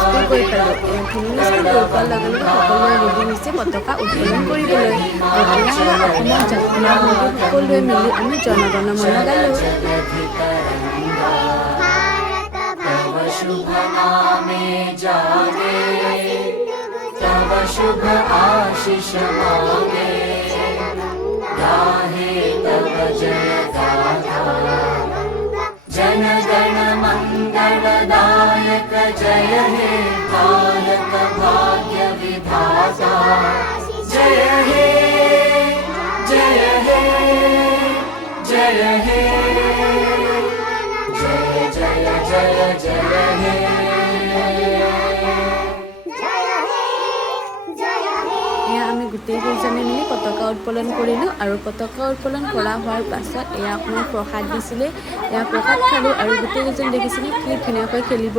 স্কুল গৈ পালোঁ। ধুনীয়া স্কুল গৈ পোৱাৰ লগে লগে সকলোৱে ৰেডি হৈছে পতাকা উত্তোলন কৰিবলৈ। আৰু এয়া আমাৰ অসমৰ জাতীয় সংগীত সকলোৱে মিলি আমি জন গণ মন গালোঁ। शुभ नामे जागे तव शुभ आशीष मांगे गाहे तव जय गाथा जन गण मंगलदायक जय हे भारत भाग्य विधाता जय हे जय हे जय हे जय जय जय हे এয়া আমি গোটেইকেইজনে মিলি পতাকা উত্তোলন কৰিলোঁ আৰু পতাকা উত্তোলন কৰা হোৱাৰ পাছত এয়া অকণমান প্ৰসাদ দিছিলে। এয়া প্ৰসাদ খালোঁ আৰু গোটেইকেইজন দেখিছিলে কি ধুনীয়াকৈ খেলিব